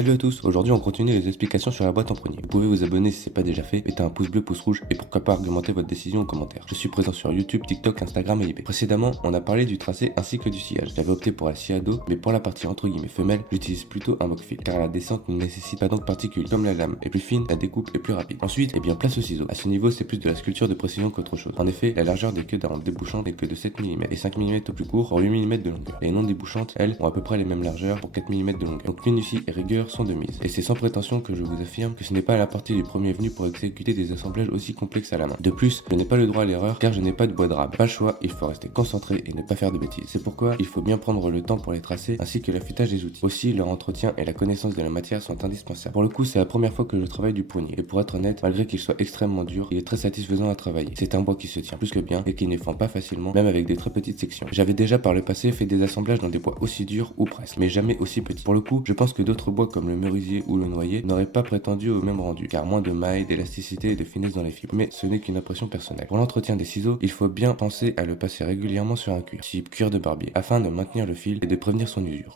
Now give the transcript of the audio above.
Salut à tous, aujourd'hui on continue les explications sur la boîte en premier. Vous pouvez vous abonner si c'est pas déjà fait, mettez un pouce bleu, pouce rouge et pourquoi pas argumenter votre décision en commentaire. Je suis présent sur YouTube, TikTok, Instagram et eBay. Précédemment, on a parlé du tracé ainsi que du sillage. J'avais opté pour la scie à dos, mais pour la partie entre guillemets femelle, j'utilise plutôt un mock-fil car la descente ne nécessite pas d'angle particulier. Comme la lame est plus fine, la découpe est plus rapide. Ensuite, place au ciseau. À ce niveau, c'est plus de la sculpture de précision qu'autre chose. En effet, la largeur des queues en débouchante n'est que de 7 mm et 5 mm au plus court pour 8 mm de longueur. Les non débouchantes, elles, ont à peu près les mêmes largeurs pour 4 mm de longueur. Donc minutie et rigueur sont de mise. Et c'est sans prétention que je vous affirme que ce n'est pas la partie du premier venu pour exécuter des assemblages aussi complexes à la main. De plus, je n'ai pas le droit à l'erreur car je n'ai pas de bois de rame. Pas le choix, il faut rester concentré et ne pas faire de bêtises. C'est pourquoi il faut bien prendre le temps pour les tracer ainsi que l'affûtage des outils. Aussi, leur entretien et la connaissance de la matière sont indispensables. Pour le coup, c'est la première fois que je travaille du poignet et pour être honnête, malgré qu'il soit extrêmement dur, il est très satisfaisant à travailler. C'est un bois qui se tient plus que bien et qui ne fend pas facilement, même avec des très petites sections. J'avais déjà par le passé fait des assemblages dans des bois aussi durs ou presque, mais jamais aussi petits. Pour le coup, je pense que d'autres bois comme le merisier ou le noyer n'auraient pas prétendu au même rendu, car moins de mailles, d'élasticité et de finesse dans les fibres. Mais ce n'est qu'une impression personnelle. Pour l'entretien des ciseaux, il faut bien penser à le passer régulièrement sur un cuir, type cuir de barbier, afin de maintenir le fil et de prévenir son usure.